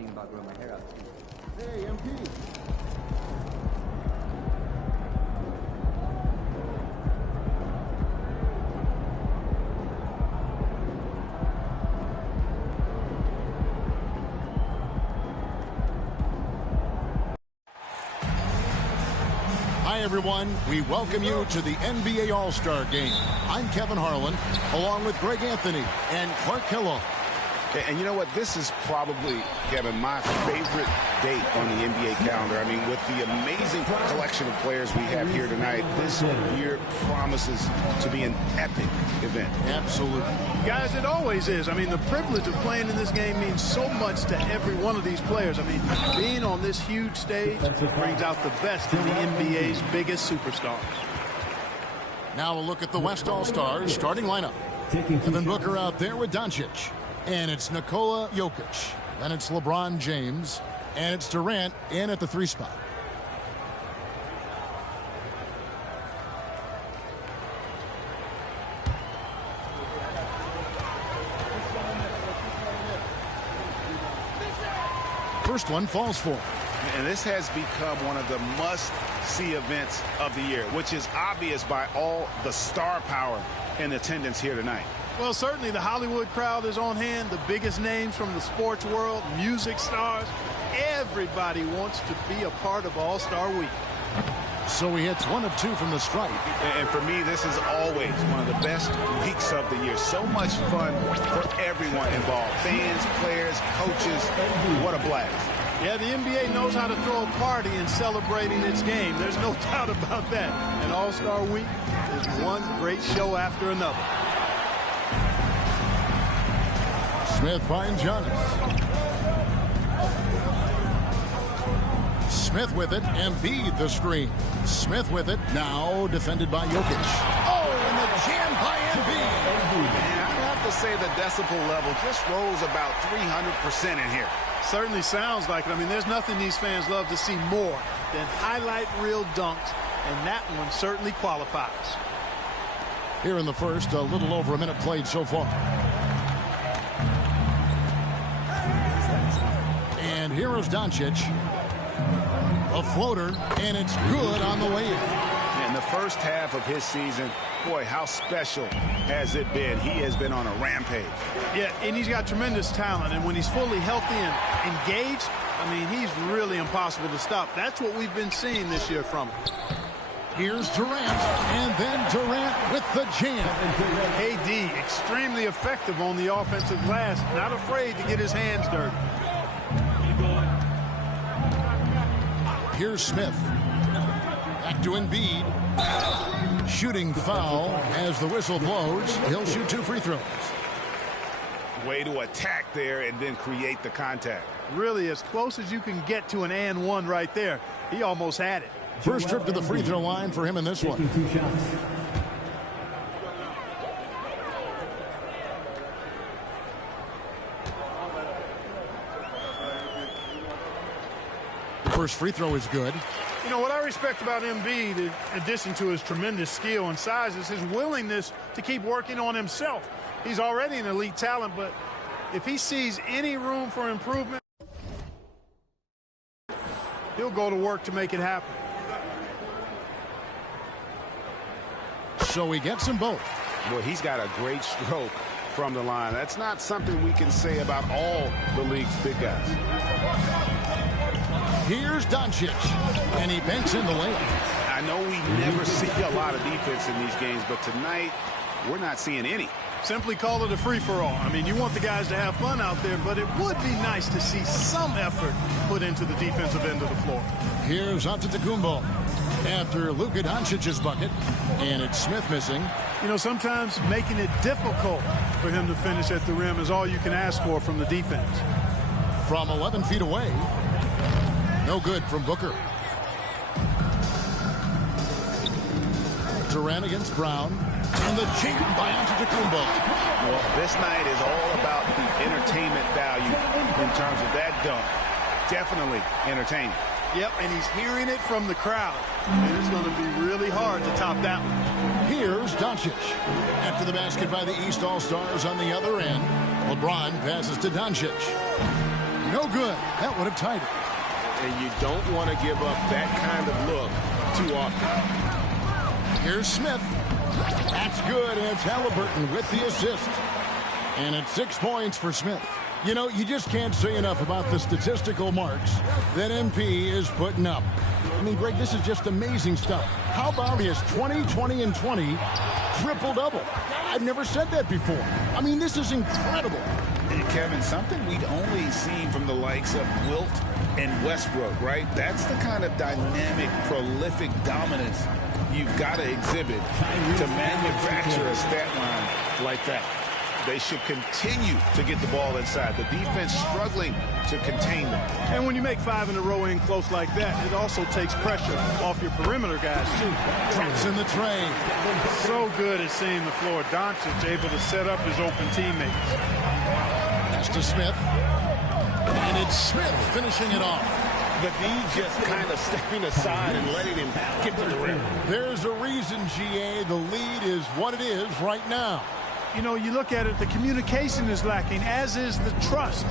thinking about growing my hair out too. Hey, MP. Hi, everyone. We welcome you to the NBA All-Star Game. I'm Kevin Harlan, along with Greg Anthony and Clark Kellogg. And you know what? This is probably, Kevin, my favorite date on the NBA calendar. I mean, with the amazing collection of players we have here tonight, this year promises to be an epic event. Absolutely. Guys, it always is. I mean, the privilege of playing in this game means so much to every one of these players. I mean, being on this huge stage brings out the best in the NBA's biggest superstars. Now a look at the West All-Stars starting lineup. Devin Booker out there with Doncic. And it's Nikola Jokic. Then it's LeBron James. And it's Durant in at the 3 spot. First one falls for him. And this has become one of the must-see events of the year, which is obvious by all the star power in attendance here tonight. Well, certainly the Hollywood crowd is on hand, the biggest names from the sports world, music stars. Everybody wants to be a part of All-Star Week. So he hits 1 of 2 from the stripe. And for me, this is always one of the best weeks of the year. So much fun for everyone involved. Fans, players, coaches. What a blast. Yeah, the NBA knows how to throw a party in celebrating its game. There's no doubt about that. And All-Star Week is one great show after another. Smith finds Giannis. Smith with it. Embiid the screen. Smith with it. Now defended by Jokic. Oh, and the jam by Embiid. Man, I have to say the decibel level just rose about 300% in here. Certainly sounds like it. I mean, there's nothing these fans love to see more than highlight reel dunks, and that one certainly qualifies. Here in the first, a little over a minute played so far. And here is Doncic. A floater, and it's good on the way in. In the first half of his season, boy, how special has it been? He has been on a rampage. Yeah, and he's got tremendous talent, and when he's fully healthy and engaged, I mean, he's really impossible to stop. That's what we've been seeing this year from him. Here's Durant, and then Durant with the jam. KD, extremely effective on the offensive glass, not afraid to get his hands dirty. Here's Smith. Back to Embiid. Shooting foul as the whistle blows. He'll shoot 2 free throws. Way to attack there and then create the contact. Really as close as you can get to an and one right there. He almost had it. First trip to the free throw line for him in this one. First free throw is good. You know, what I respect about Embiid, in addition to his tremendous skill and size, is his willingness to keep working on himself. He's already an elite talent, but if he sees any room for improvement, he'll go to work to make it happen. So he gets them both. Well, he's got a great stroke from the line. That's not something we can say about all the league's big guys. Here's Doncic, and he banks in the layup. I know we never see a lot of defense in these games, but tonight we're not seeing any. Simply call it a free-for-all. I mean, you want the guys to have fun out there, but it would be nice to see some effort put into the defensive end of the floor. Here's Antetokounmpo after Luka Doncic's bucket, and it's Smith missing. You know, sometimes making it difficult for him to finish at the rim is all you can ask for from the defense. From 11 feet away. No good from Booker. Durant against Brown. And the jam by Antetokounmpo. Well, this night is all about the entertainment value in terms of that dunk. Definitely entertaining. Yep, and he's hearing it from the crowd. And it's going to be really hard to top that one. Here's Doncic. After the basket by the East All-Stars on the other end, LeBron passes to Doncic. No good. That would have tied it. And you don't want to give up that kind of look too often. Here's Smith. That's good, and it's Halliburton with the assist. And it's 6 points for Smith. You know, you just can't say enough about the statistical marks that MP is putting up. I mean, Greg, this is just amazing stuff. How about his 20, 20, and 20 triple-double? I've never said that before. I mean, this is incredible. And Kevin, something we'd only seen from the likes of Wilt and Westbrook, right? That's the kind of dynamic, prolific dominance you've got to exhibit to manufacture a stat line like that. They should continue to get the ball inside. The defense struggling to contain them. And when you make 5 in a row in close like that, it also takes pressure off your perimeter guys, too. Drops in the tray. So good at seeing the floor. Doncic able to set up his open teammates. Pass to Smith. And it's Smith finishing it off. But he's just kind of stepping aside and letting him get to the rim. There's a reason, GA, the lead is what it is right now. You know, you look at it, the communication is lacking, as is the trust.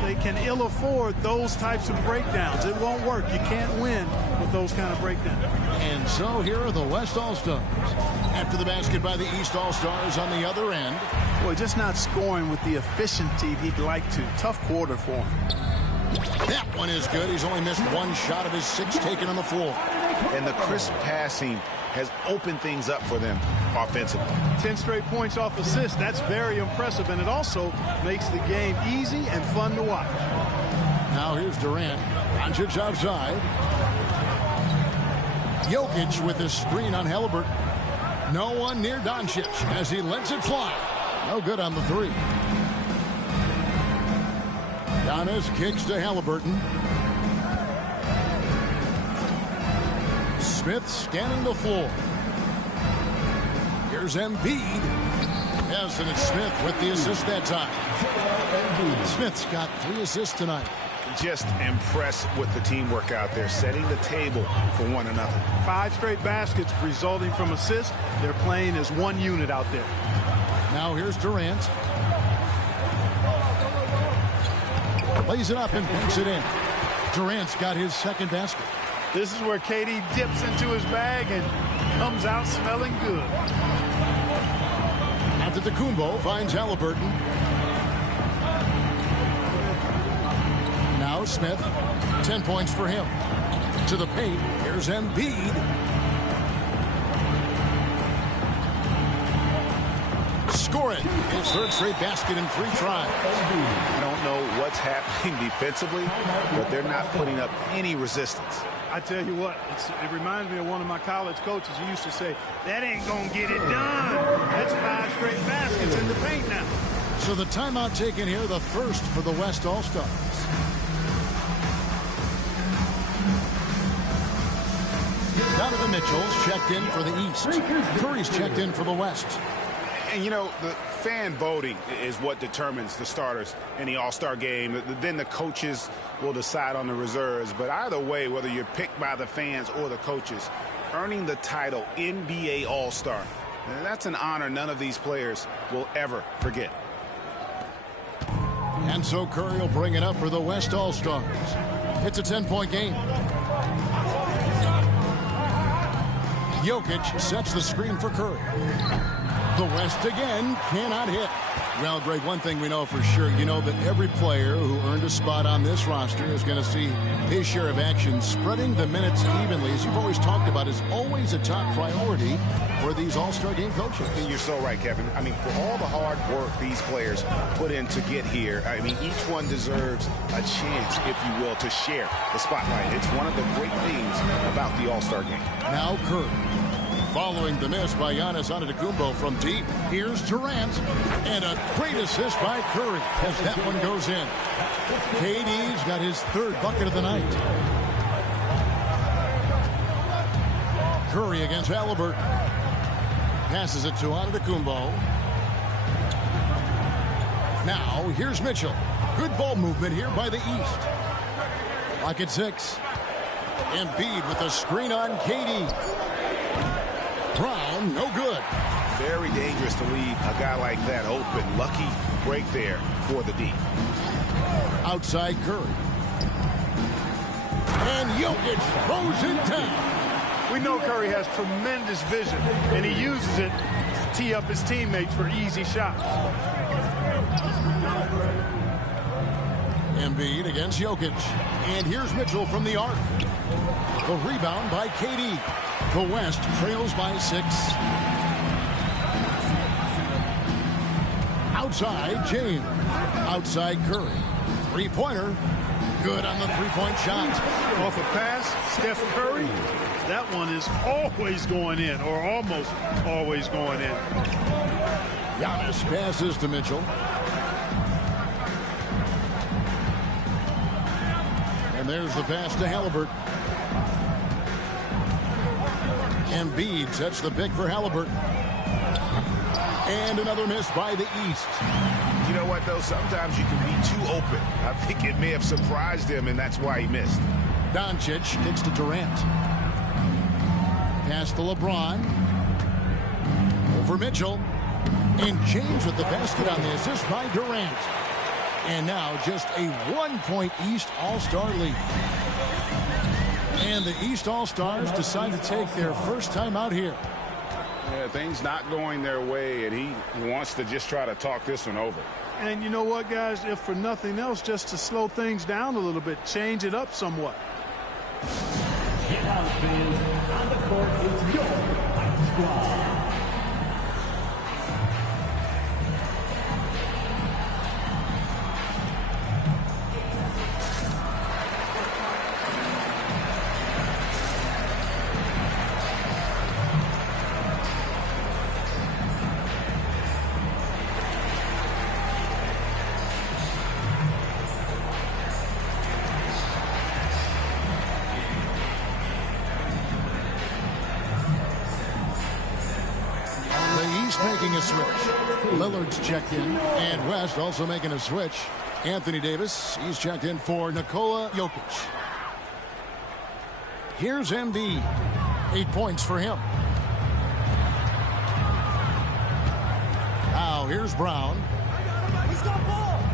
They can ill afford those types of breakdowns. It won't work. You can't win with those kind of breakdowns. And so here are the West All-Stars. After the basket by the East All-Stars on the other end. Boy, just not scoring with the efficiency he'd like to. Tough quarter for him. That one is good. He's only missed 1 shot of his 6 taken on the floor. And the crisp passing has opened things up for them offensively. 10 straight points off assists. That's very impressive, and it also makes the game easy and fun to watch. Now here's Durant. Doncic outside. Jokic with his screen on Halliburton. No one near Doncic as he lets it fly. No good on the 3. Giannis kicks to Halliburton. Smith scanning the floor. Here's Embiid. Yes, and it's Smith with the assist that time. Smith's got 3 assists tonight. Just impressed with the teamwork out there, setting the table for one another. 5 straight baskets resulting from assists. They're playing as one unit out there. Now here's Durant. Lays it up and puts it in. Durant's got his 2nd basket. This is where KD dips into his bag and comes out smelling good. Antetokounmpo finds Halliburton. Now Smith. 10 points for him. To the paint. Here's Embiid. Score it. His 3rd straight basket in 3 tries. I don't know what's happening defensively, but they're not putting up any resistance. I tell you what, it reminds me of one of my college coaches who used to say, that ain't going to get it done. That's 5 straight baskets in the paint now. So the timeout taken here, the first for the West All-Stars. Donovan Mitchell's checked in for the East. Curry's checked in for the West. And, you know, the fan voting is what determines the starters in the All-Star game. Then the coaches will decide on the reserves. But either way, whether you're picked by the fans or the coaches, earning the title NBA All-Star, that's an honor none of these players will ever forget. And so Curry will bring it up for the West All-Stars. It's a 10-point game. Jokic sets the screen for Curry. The West again cannot hit. Well, Greg, one thing we know for sure, you know that every player who earned a spot on this roster is going to see his share of action. Spreading the minutes evenly, as you've always talked about, is always a top priority for these All-Star game coaches. And you're so right, Kevin. I mean, for all the hard work these players put in to get here, I mean, each one deserves a chance, if you will, to share the spotlight. It's one of the great things about the All-Star game. Now Curry. Following the miss by Giannis Antetokounmpo from deep, here's Durant. And a great assist by Curry as that one goes in. KD's got his 3rd bucket of the night. Curry against Halliburton. Passes it to Antetokounmpo. Now, here's Mitchell. Good ball movement here by the East. Lock at 6. Embiid with a screen on KD. Brown, no good. Very dangerous to leave a guy like that open. Lucky break there for the D. Outside Curry. And Jokic throws it down. We know Curry has tremendous vision, and he uses it to tee up his teammates for easy shots. Embiid against Jokic. And here's Mitchell from the arc. The rebound by KD. The West trails by 6. Outside James. Outside Curry. Three-pointer. Good on the three-point shot. Off a pass, Steph Curry. That one is always going in, or almost always going in. Giannis passes to Mitchell. And there's the pass to Halliburton. Embiid sets the pick for Halliburton. And another miss by the East. You know what, though? Sometimes you can be too open. I think it may have surprised him, and that's why he missed. Doncic kicks to Durant. Pass to LeBron. Over Mitchell. And James with the basket on the assist by Durant. And now just a 1-point East All-Star lead. And the East All-Stars decide to take their first time out here. Yeah, things not going their way, and he wants to just try to talk this one over. And you know what, guys? If for nothing else, just to slow things down a little bit, change it up somewhat. Now, fans, on the court is your squad. Making a switch. Lillard's checked in, and West also making a switch. Anthony Davis, he's checked in for Nikola Jokic. Here's Embiid. 8 points for him. Now here's Brown.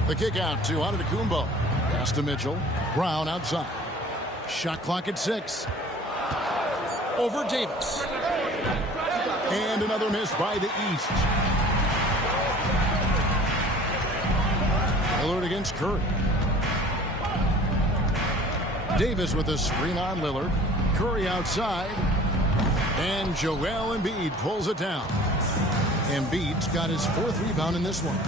The kick out to Antetokounmpo. Pass to Mitchell. Brown outside. Shot clock at 6. Over Davis. And another miss by the East. Lillard against Curry. Davis with a screen on Lillard. Curry outside. And Joel Embiid pulls it down. Embiid's got his 4th rebound in this one.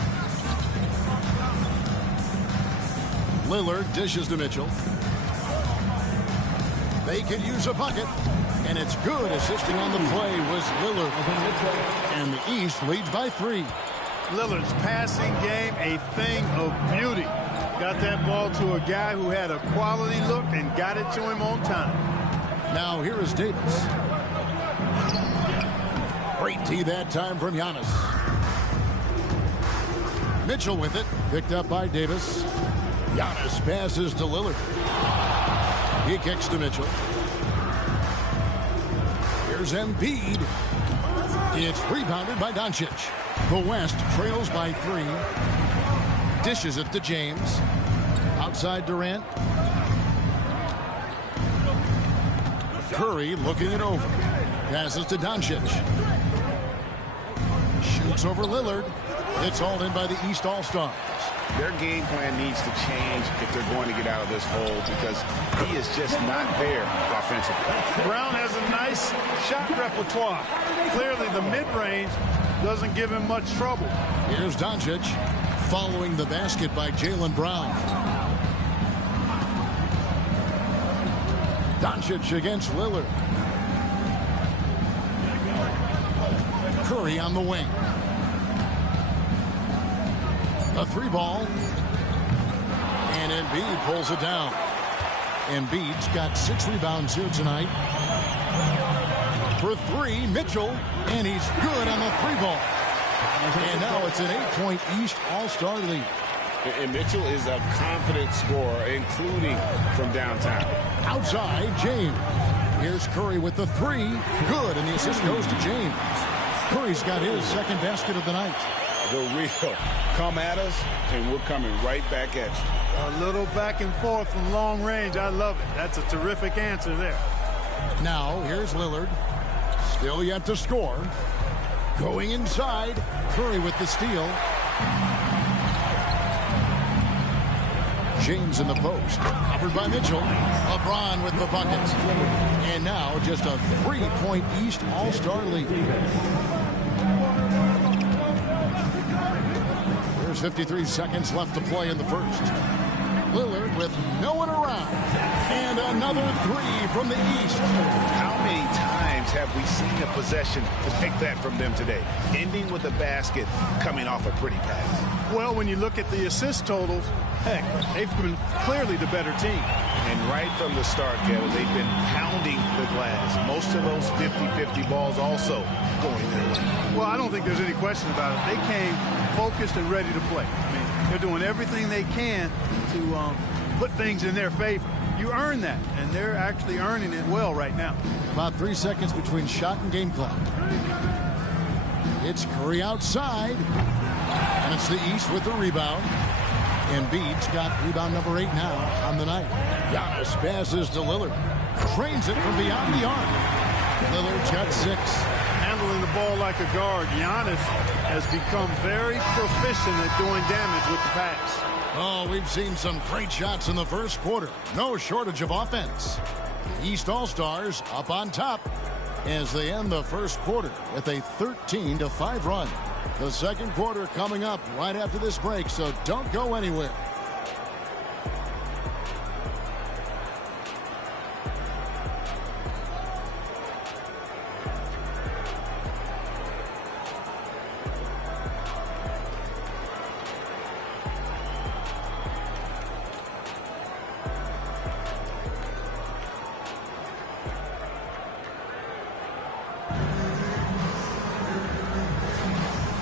Lillard dishes to Mitchell. They could use a bucket. And it's good. Assisting on the play was Lillard. And the East leads by 3. Lillard's passing game, a thing of beauty. Got that ball to a guy who had a quality look and got it to him on time. Now here is Davis. Great tee that time from Giannis. Mitchell with it. Picked up by Davis. Giannis passes to Lillard. He kicks to Mitchell. Here's Embiid. It's rebounded by Doncic. The West trails by 3. Dishes it to James. Outside Durant. Curry looking it over. Passes to Doncic. Shoots over Lillard. It's all in by the East All-Stars. Their game plan needs to change if they're going to get out of this hole, because he is just not there offensively. Brown has a nice shot repertoire. Clearly the mid-range doesn't give him much trouble. Here's Doncic following the basket by Jaylen Brown. Doncic against Lillard. Curry on the wing. A 3-ball. And Embiid pulls it down. Embiid's got 6 rebounds here tonight. For 3, Mitchell. And he's good on the 3-ball. And now it's an 8-point East All-Star lead. And Mitchell is a confident scorer, including from downtown. Outside, James. Here's Curry with the 3. Good, and the assist goes to James. Curry's got his 2nd basket of the night. The real come at us, and we're coming right back at you. A little back and forth from long range. I love it. That's a terrific answer there. Now, here's Lillard. Still yet to score. Going inside. Curry with the steal. James in the post. Covered by Mitchell. LeBron with the buckets. And now just a 3-point East All-Star lead. There's 53 seconds left to play in the first. Lillard with no one around. And another three from the East. How many times have we seen a possession like that from them today? Ending with a basket, coming off a pretty pass. Well, when you look at the assist totals, heck, they've been clearly the better team. And right from the start, Kevin, they've been pounding the glass. Most of those 50-50 balls also going their way. Well, I don't think there's any question about it. They came focused and ready to play. I mean, they're doing everything they can to put things in their favor. You earn that, and they're actually earning it well right now. About 3 seconds between shot and game clock. It's Curry outside. And it's the East with the rebound. Embiid's got rebound number 8 now on the night. Giannis passes to Lillard. Trains it from beyond the arc. Lillard's got 6. Handling the ball like a guard, Giannis has become very proficient at doing damage with the pass. Oh, we've seen some great shots in the first quarter. No shortage of offense. The East All-Stars up on top as they end the first quarter with a 13-5 run. The second quarter coming up right after this break, so don't go anywhere.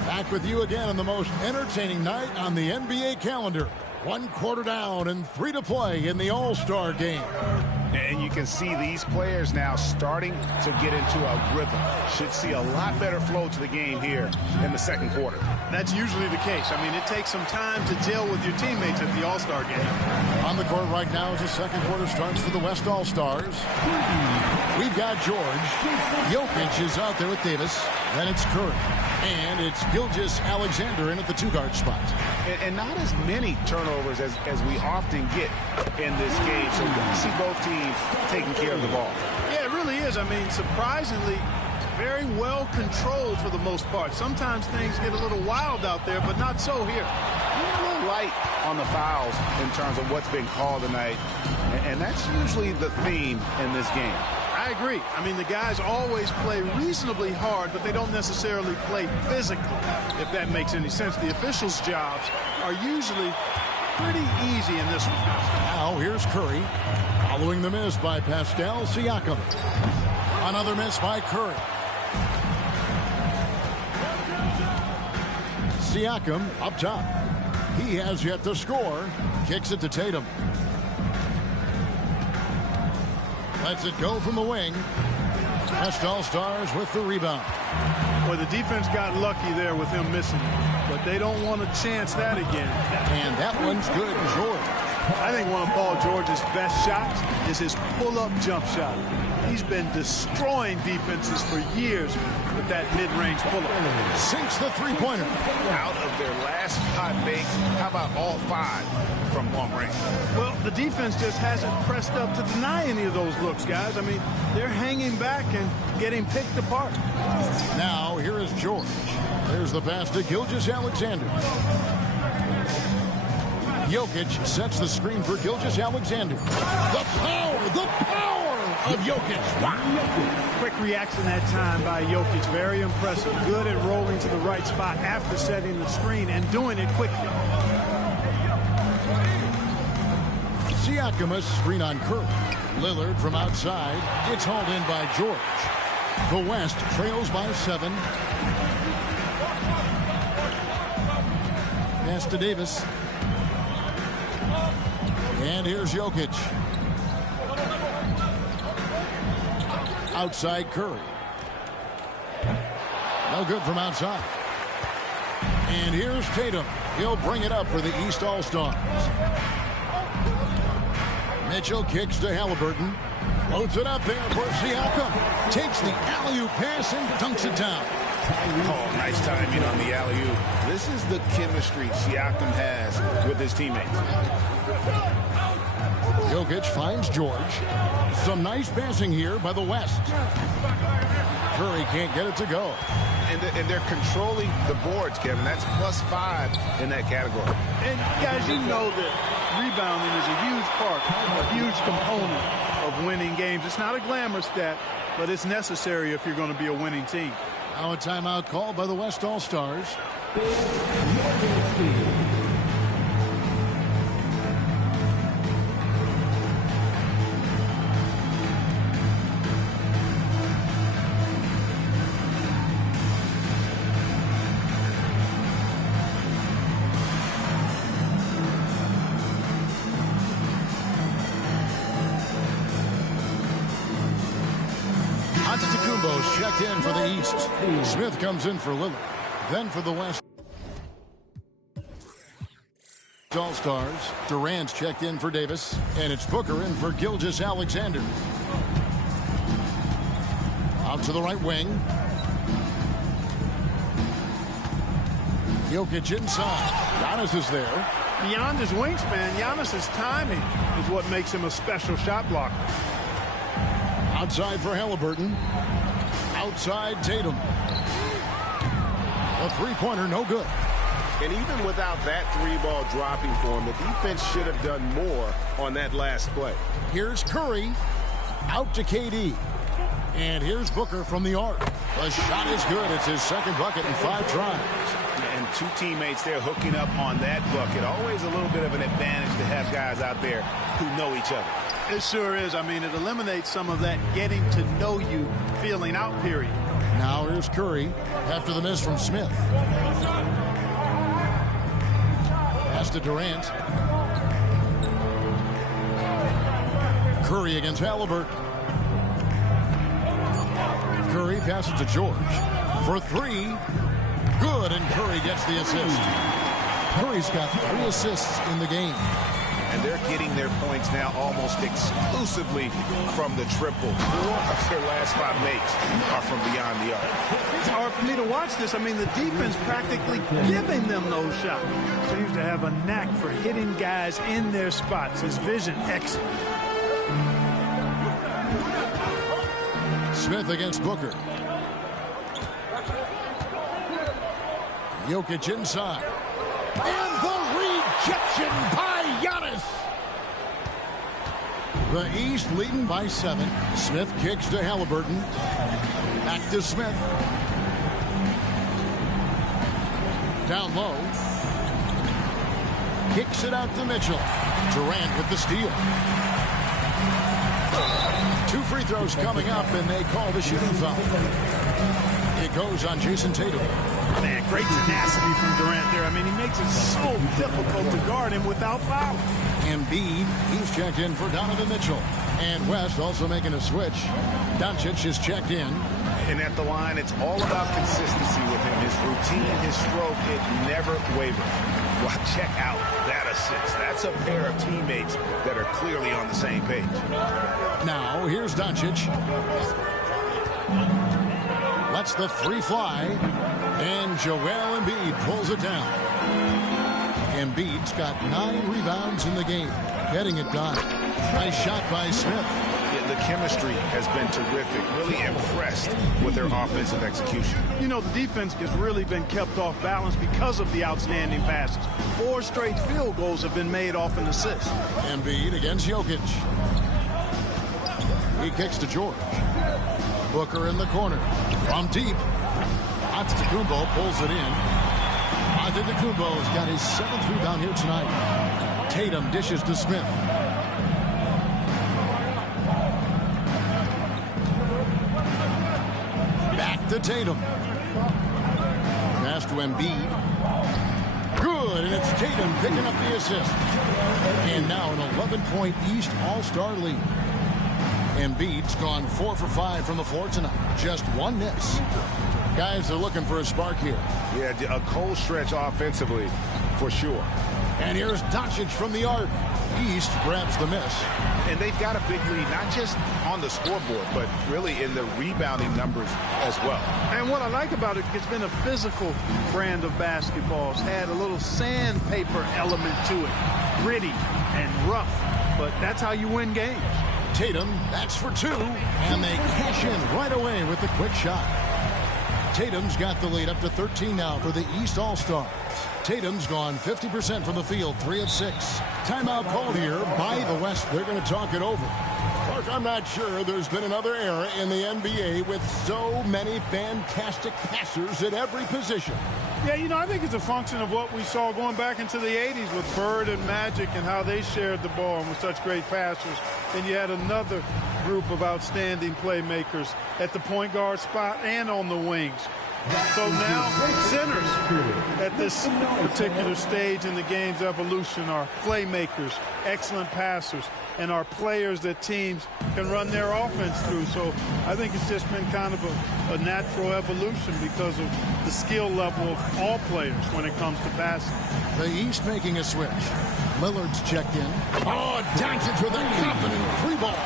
Back with you again on the most entertaining night on the NBA calendar. 1 quarter down and 3 to play in the All-Star game. And you can see these players now starting to get into a rhythm. Should see a lot better flow to the game here in the second quarter. That's usually the case. I mean, it takes some time to gel with your teammates at the All-Star game. On the court right now as the second quarter starts for the West All-Stars. We've got George. Jokic is out there with Davis. Then it's Curry. And it's Gilgeous-Alexander in at the 2-guard spot. And not as many turnovers as we often get in this game. So you see both teams taking care of the ball. Yeah, it really is. I mean, surprisingly, very well controlled for the most part. Sometimes things get a little wild out there, but not so here. A little light on the fouls in terms of what's been called tonight. And that's usually the theme in this game. I agree. I mean, the guys always play reasonably hard, but they don't necessarily play physically, if that makes any sense. The officials' jobs are usually pretty easy in this one. Now here's Curry, following the miss by Pascal Siakam. Another miss by Curry. Siakam up top. He has yet to score. Kicks it to Tatum. Lets it go from the wing. West All-Stars with the rebound. Well, the defense got lucky there with him missing, but they don't want to chance that again. And that one's good, George. I think one of Paul George's best shots is his pull-up jump shot. He's been destroying defenses for years with that mid-range pull-up. Sinks the three-pointer. Out of their last 5 makes, how about all 5 from long range? Well, the defense just hasn't pressed up to deny any of those looks, guys. I mean, they're hanging back and getting picked apart. Now, here is George. There's the pass to Gilgeous-Alexander. Jokic sets the screen for Gilgeous-Alexander. The power of Jokic. Wow. Quick reaction that time by Jokic. Very impressive. Good at rolling to the right spot after setting the screen and doing it quickly. Siakam a screen on Curry. Lillard from outside. It's hauled in by George. The West trails by 7. Pass to Davis. And here's Jokic. Outside Curry. No good from outside. And here's Tatum. He'll bring it up for the East All-Stars. Mitchell kicks to Halliburton. Loads it up there for Siakam. Takes the alley-oop pass and dunks it down. Oh, nice timing on the alley-oop. This is the chemistry Siakam has with his teammates. Jokic finds George. Some nice passing here by the West. Curry can't get it to go. And they're controlling the boards, Kevin. That's +5 in that category. And, guys, you know that rebounding is a huge part, a huge component of winning games. It's not a glamour stat, but it's necessary if you're going to be a winning team. Now a timeout called by the West All-Stars. Antetokounmpo's checked in for the East. Smith comes in for Lillard. Then for the West All-Stars, Durant's checked in for Davis. And it's Booker in for Gilgeous-Alexander. Out to the right wing. Jokic inside. Giannis is there. Beyond his wingspan, Giannis's timing is what makes him a special shot blocker. Outside for Halliburton. Outside Tatum. A three-pointer, no good. And even without that three-ball dropping for him, the defense should have done more on that last play. Here's Curry. Out to KD. And here's Booker from the arc. The shot is good. It's his second bucket in 5 tries. And 2 teammates there hooking up on that bucket. Always a little bit of an advantage to have guys out there who know each other. It sure is. I mean, it eliminates some of that getting to know you feeling out period. Now here's Curry after the miss from Smith. Pass to Durant. Curry against Halliburton. Curry passes to George for 3. Good, and Curry gets the assist. Curry's got 3 assists in the game. And they're getting their points now almost exclusively from the triple. 4 of their last 5 makes are from beyond the arc. It's hard for me to watch this. I mean, the defense practically giving them those shots. Seems to have a knack for hitting guys in their spots. His vision excellent. Smith against Booker. Jokic inside. And the rejection by Giannis. The East leading by 7. Smith kicks to Halliburton. Back to Smith. Down low. Kicks it out to Mitchell. Durant with the steal. 2 free throws coming up, and they call the shooting foul. It goes on Jason Tatum. Man, great tenacity from Durant there. I mean, he makes it so difficult to guard him without foul. Embiid, he's checked in for Donovan Mitchell. And West also making a switch. Doncic is checked in. And at the line, it's all about consistency with him. His routine, his stroke, it never wavers. Well, check out that assist. That's a pair of teammates that are clearly on the same page. Now, here's Doncic. Lets the 3 fly. And Joel Embiid pulls it down. Embiid's got 9 rebounds in the game. Getting it done. Nice shot by Smith. Yeah, the chemistry has been terrific. Really impressed with their offensive execution. You know, the defense has really been kept off balance because of the outstanding passes. 4 straight field goals have been made off an assist. Embiid against Jokic. He kicks to George. Booker in the corner. From deep. Antetokounmpo pulls it in. Antetokounmpo's got his 7th rebound here tonight. Tatum dishes to Smith. Back to Tatum. Pass to Embiid. Good, and it's Tatum picking up the assist. And now an 11-point East All-Star lead. Embiid's gone 4 for 5 from the floor tonight. Just one miss. Guys are looking for a spark here. Yeah, a cold stretch offensively for sure. And here's Doncic from the arc. East grabs the miss. And they've got a big lead, not just on the scoreboard, but really in the rebounding numbers as well. And what I like about it, it's been a physical brand of basketball. It's had a little sandpaper element to it. Gritty and rough, but that's how you win games. Tatum, that's for 2, and they cash in right away with the quick shot. Tatum's got the lead up to 13 now for the East All-Stars. Tatum's gone 50% from the field, 3 of 6. Timeout called here by the West. They're going to talk it over. Mark, I'm not sure there's been another era in the NBA with so many fantastic passers at every position. Yeah, you know, I think it's a function of what we saw going back into the 80s with Bird and Magic and how they shared the ball and were such great passers. And you had another group of outstanding playmakers at the point guard spot and on the wings. So now centers at this particular stage in the game's evolution are playmakers, excellent passers, and are players that teams can run their offense through. So I think it's just been kind of a natural evolution because of the skill level of all players when it comes to passing. The East making a switch. Lillard's checked in. Oh, Doncic with a confident free ball.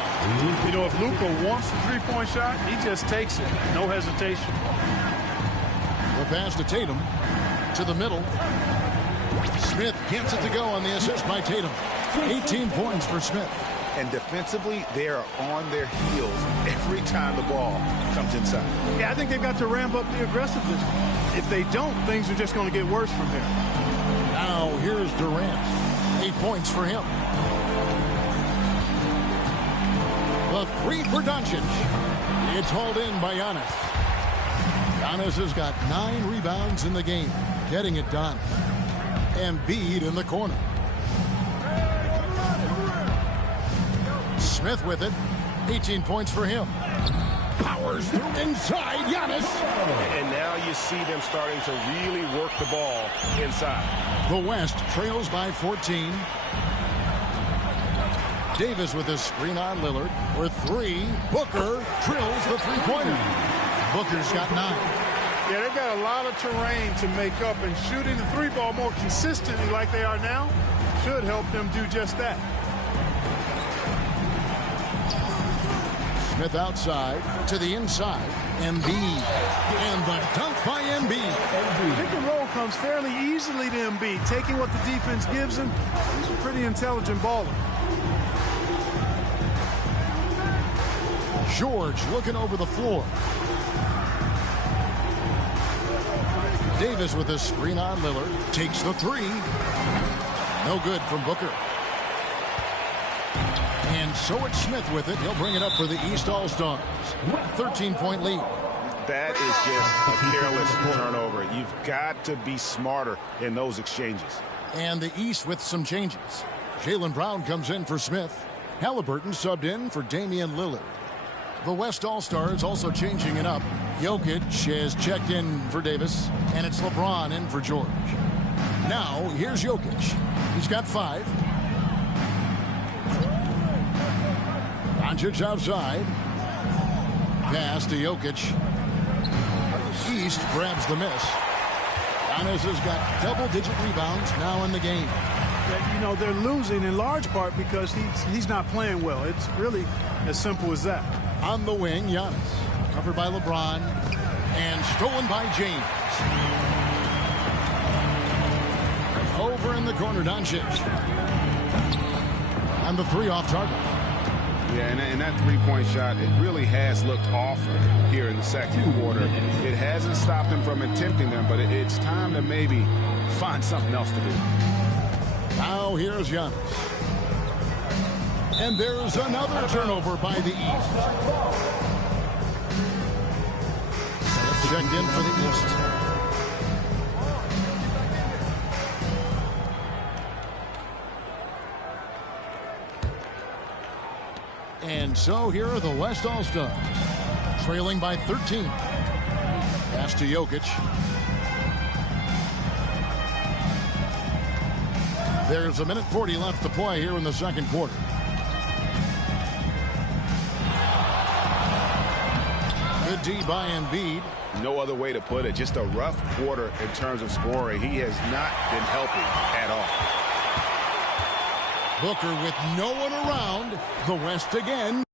You know, if Luka wants the three-point shot, he just takes it. No hesitation. The pass to Tatum. To the middle. Smith gets it to go on the assist by Tatum. 18 points for Smith. And defensively, they are on their heels every time the ball comes inside. Yeah, I think they've got to ramp up the aggressiveness. If they don't, things are just going to get worse from here. Now, here's Durant. 8 points for him. The 3 for Doncic. It's hauled in by Giannis. Giannis has got 9 rebounds in the game, getting it done. Embiid in the corner. Smith with it. 18 points for him. Powers through inside. Giannis. And now you see them starting to really work the ball inside. The West trails by 14. Davis with his screen on Lillard. For 3. Booker drills the three-pointer. Booker's got 9. Yeah, they've got a lot of terrain to make up, and shooting the 3-ball more consistently like they are now should help them do just that. Smith outside to the inside. Embiid. And the dunk by Embiid. Pick and roll comes fairly easily to Embiid, taking what the defense gives him. He's a pretty intelligent baller. George looking over the floor. Davis with his screen on Lillard. Takes the 3. No good from Booker. And so it's Smith with it. He'll bring it up for the East All-Stars. 13-point lead. That is just a careless turnover. You've got to be smarter in those exchanges. And the East with some changes. Jaylen Brown comes in for Smith. Halliburton subbed in for Damian Lillard. The West All-Stars also changing it up. Jokic has checked in for Davis, and it's LeBron in for George. Now, here's Jokic. He's got 5. Doncic outside. Pass to Jokic. East grabs the miss. Giannis has got double-digit rebounds now in the game. You know, they're losing in large part because he's not playing well. It's really as simple as that. On the wing, Giannis. Covered by LeBron. And stolen by James. Over in the corner, Doncic. And the 3 off target. Yeah, and that three-point shot, it really has looked awful here in the second quarter. It hasn't stopped them from attempting them, but it's time to maybe find something else to do. Now here's Giannis. And there's another turnover by the East. Checked in for the East. And so here are the West All-Stars, trailing by 13. Pass to Jokic. There's 1:40 left to play here in the second quarter. Good D by Embiid. No other way to put it. Just a rough quarter in terms of scoring. He has not been helping at all. Booker with no one around. The West again.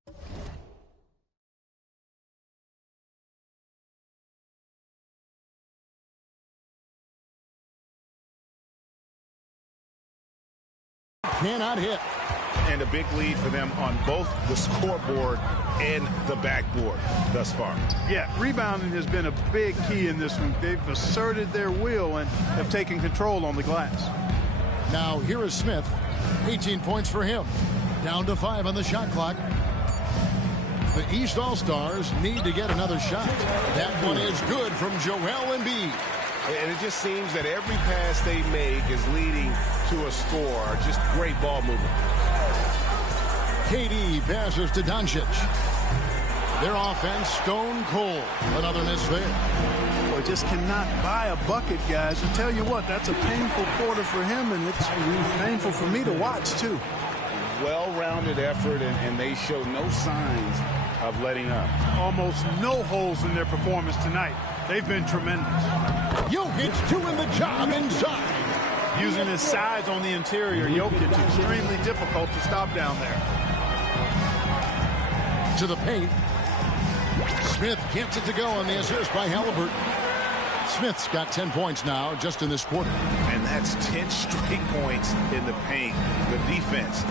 Cannot hit. And a big lead for them on both the scoreboard and the backboard thus far. Yeah, rebounding has been a big key in this one. They've asserted their will and have taken control on the glass. Now here is Smith. 18 points for him. Down to 5 on the shot clock. The East All-Stars need to get another shot. That one is good from Joel Embiid. And it just seems that every pass they make is leading to a score. Just great ball movement. KD passes to Doncic. Their offense stone cold. Another miss there. Boy, just cannot buy a bucket, guys. I tell you what, that's a painful quarter for him, and it's painful for me to watch, too. Well-rounded effort, and they show no signs of letting up. Almost no holes in their performance tonight. They've been tremendous. Jokic doing the job inside. Using his size on the interior, Jokic extremely difficult to stop down there. To the paint. Smith gets it to go on the assist by Halliburton. Smith's got 10 points now just in this quarter. And that's 10 straight points in the paint. The defense,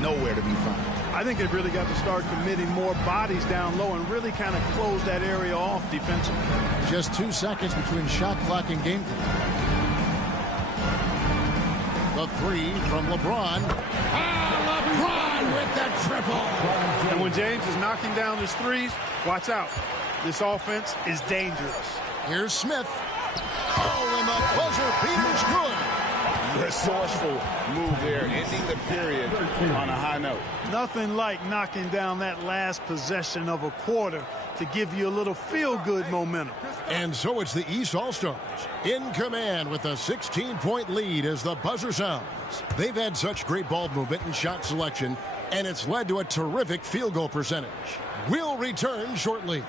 nowhere to be found. I think they've really got to start committing more bodies down low and really kind of close that area off defensively. Just 2 seconds between shot clock and game clock. The three from LeBron. LeBron with the triple. And when James is knocking down his threes, watch out. This offense is dangerous. Here's Smith. Oh, and the buzzer beater's good. Resourceful move there, ending the period on a high note. Nothing like knocking down that last possession of a quarter to give you a little feel-good momentum. And so it's the East All-Stars in command with a 16-point lead as the buzzer sounds. They've had such great ball movement and shot selection, and it's led to a terrific field goal percentage. We'll return shortly.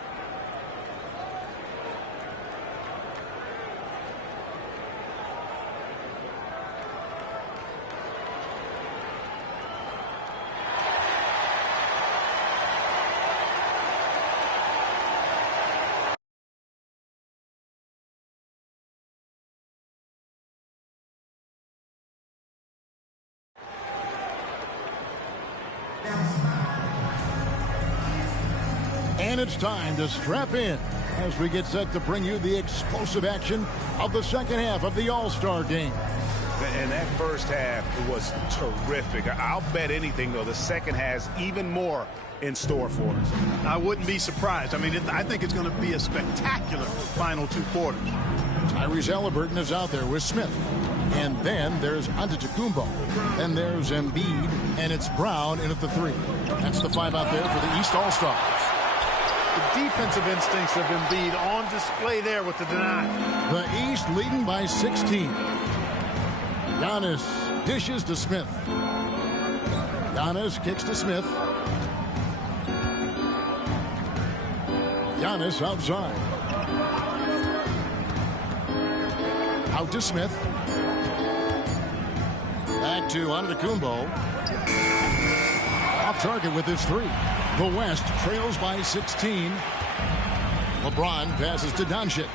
And it's time to strap in as we get set to bring you the explosive action of the second half of the All-Star game. And that first half was terrific. I'll bet anything, though, the second has even more in store for us. I wouldn't be surprised. I mean, I think it's going to be a spectacular final two quarters. Tyrese Halliburton is out there with Smith. And then there's Antetokounmpo. Then there's Embiid, and it's Brown in at the three. That's the five out there for the East All-Stars. The defensive instincts of Embiid on display there with the deny. The East leading by 16. Giannis dishes to Smith. Giannis kicks to Smith. Giannis outside. Out to Smith. Back to Antetokounmpo. Off target with his three. The West trails by 16. LeBron passes to Doncic.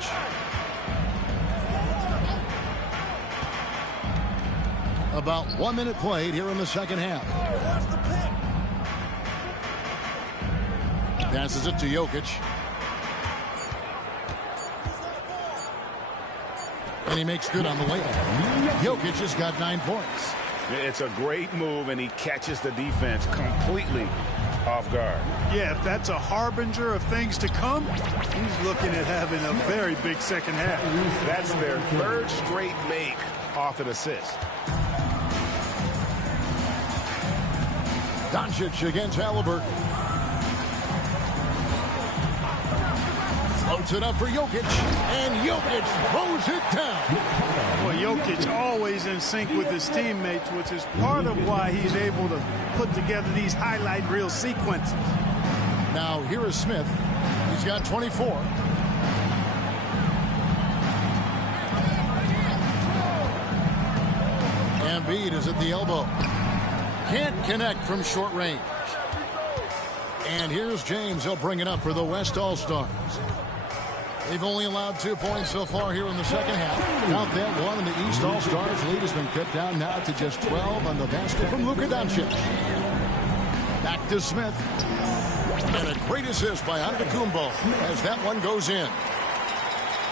About 1 minute played here in the second half. Passes it to Jokic. And he makes good on the layup. Jokic has got 9 points. It's a great move, and he catches the defense completely off guard. Yeah, if that's a harbinger of things to come, he's looking at having a very big second half. That's their third straight make off an assist. Doncic against Halliburton. Floats it up for Jokic, and Jokic throws it down. Well, Jokic always in sync with his teammates, which is part of why he's able to put together these highlight reel sequences. Now here is Smith. He's He's got 24. Embiid is at the elbow. Can't connect from short range. And here's James. He'll bring it up for the West All-Stars. They've only allowed 2 points so far here in the second half. Count that one, and the East All-Stars lead has been cut down now to just 12 on the basket from Luka Doncic. Back to Smith. And a great assist by Antetokounmpo as that one goes in.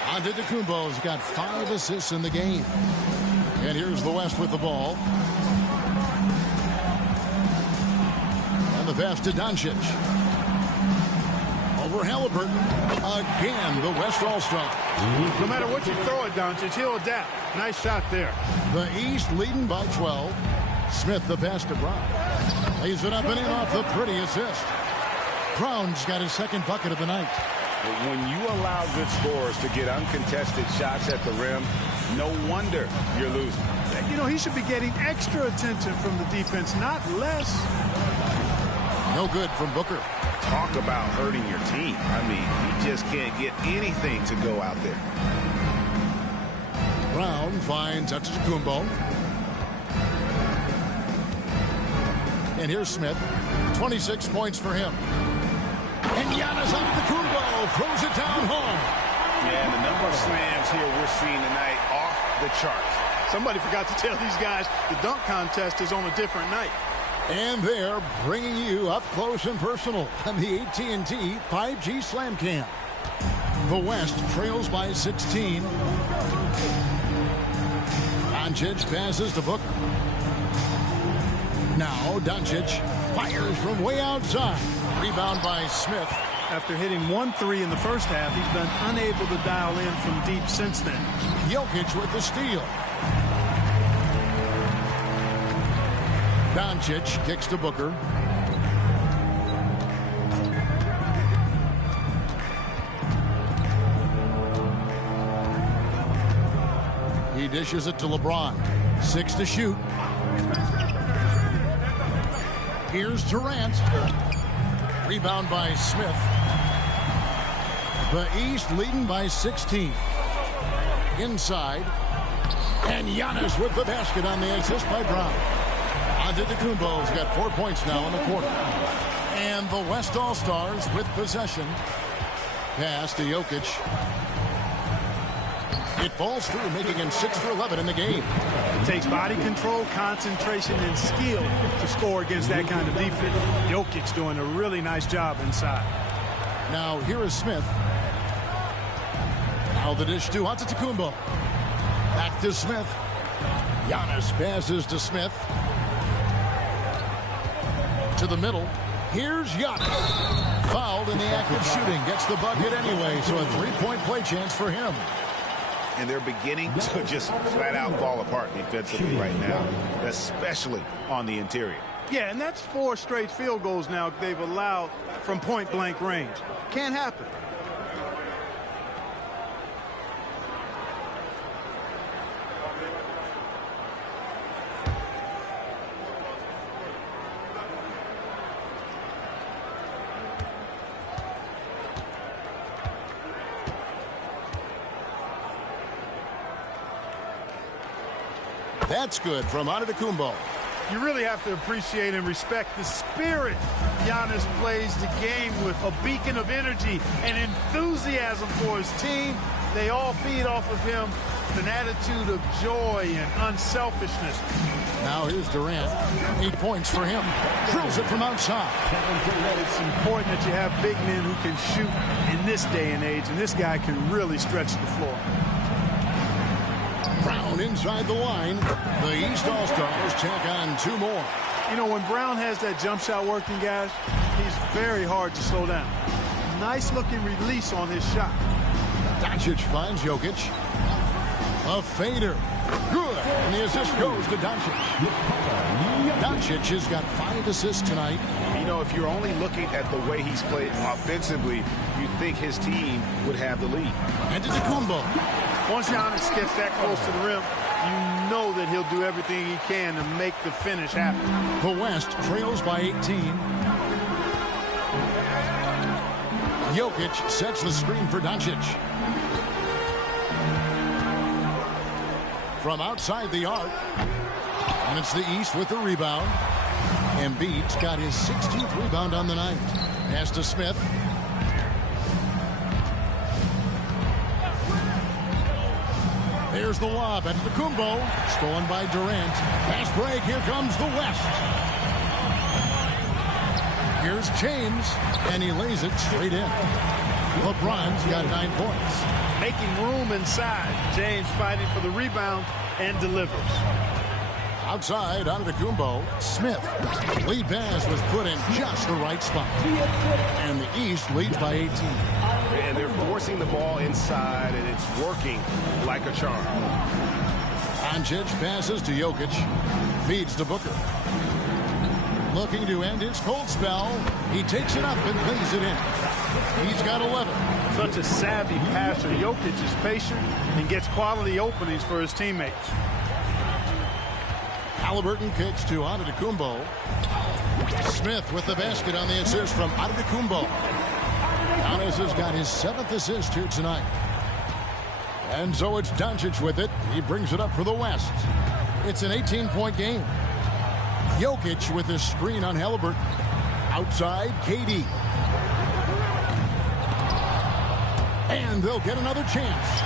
Antetokounmpo's got 5 assists in the game. And here's the West with the ball. And the pass to Doncic. Over Halliburton. Again, the West All-Star. No matter what you throw at Doncic, he'll adapt. Nice shot there. The East leading by 12. Smith the pass to Brown. Lays it up and in off the pretty assist. Brown's got his second bucket of the night. When you allow good scorers to get uncontested shots at the rim, no wonder you're losing. You know, he should be getting extra attention from the defense, not less. No good from Booker. Talk about hurting your team. I mean, he just can't get anything to go out there. Brown finds Antetokounmpo. And here's Smith. 26 points for him. And Giannis Antetokounmpo throws it down home. Yeah, the number of slams here we're seeing tonight off the charts. Somebody forgot to tell these guys the dunk contest is on a different night. And they're bringing you up close and personal on the AT&T 5G Slam Cam. The West trails by 16. Doncic passes to Booker. Now Doncic fires from way outside. Rebound by Smith. After hitting 1 3 in the first half, he's been unable to dial in from deep since then. Jokic with the steal. Doncic kicks to Booker. He dishes it to LeBron. 6 to shoot. Here's Durant. Rebound by Smith. The East leading by 16. Inside. And Giannis with the basket on the assist by Brown. Antetokounmpo's got 4 points now in the quarter. And the West All-Stars with possession. Pass to Jokic. It falls through, making him 6 for 11 in the game. It takes body control, concentration, and skill to score against that kind of defense. Jokic doing a really nice job inside. Now here is Smith. Now the dish to Antetokounmpo. Back to Smith. Giannis passes to Smith. To the middle. Here's Giannis. Fouled in the act of shooting. Gets the bucket anyway, so a 3-point play chance for him. And they're beginning to just flat out fall apart defensively right now, especially on the interior. Yeah, and that's 4 straight field goals now they've allowed from point-blank range. Can't happen. That's good from Antetokounmpo. You really have to appreciate and respect the spirit Giannis plays the game with. A beacon of energy and enthusiasm for his team. They all feed off of him with an attitude of joy and unselfishness. Now here's Durant. 8 points for him. Drills it from outside. It's important that you have big men who can shoot in this day and age, and this guy can really stretch the floor. Brown inside the line. The East All-Stars take on 2 more. You know, when Brown has that jump shot working, guys, he's very hard to slow down. Nice looking release on his shot. Doncic finds Jokic. A fader. Good. And the assist goes to Doncic. Doncic has got 5 assists tonight. You know, if you're only looking at the way he's played offensively, you'd think his team would have the lead. Antetokounmpo. Once Giannis gets that close to the rim, you know that he'll do everything he can to make the finish happen. The West trails by 18. Jokic sets the screen for Doncic. From outside the arc. And it's the East with the rebound. Embiid's got his 16th rebound on the night. Pass to Smith. There's the lob at Antetokounmpo. Stolen by Durant. Pass break. Here comes the West. Here's James. And he lays it straight in. LeBron's got 9 points. Making room inside. James fighting for the rebound and delivers. Outside, Antetokounmpo. Smith. Lead pass was put in just the right spot. And the East leads by 18. And they're forcing the ball inside, and it's working like a charm. Doncic passes to Jokic. Feeds to Booker. Looking to end his cold spell. He takes it up and lays it in. He's got 11. Such a savvy passer. Jokic is patient and gets quality openings for his teammates. Halliburton kicks to Antetokounmpo. Smith with the basket on the assist from Antetokounmpo. Giannis has got his 7th assist here tonight. And so it's Doncic with it. He brings it up for the West. It's an 18-point game. Jokic with the screen on Halliburton. Outside, KD. And they'll get another chance.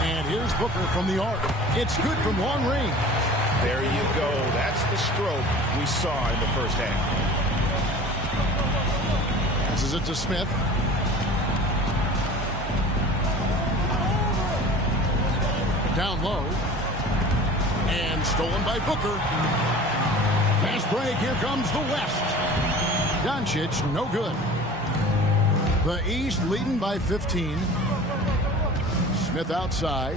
And here's Booker from the arc. It's good from long range. There you go. That's the stroke we saw in the first half. Passes it to Smith. Down low. And stolen by Booker. Pass break. Here comes the West. Doncic, no good. The East leading by 15. Smith outside.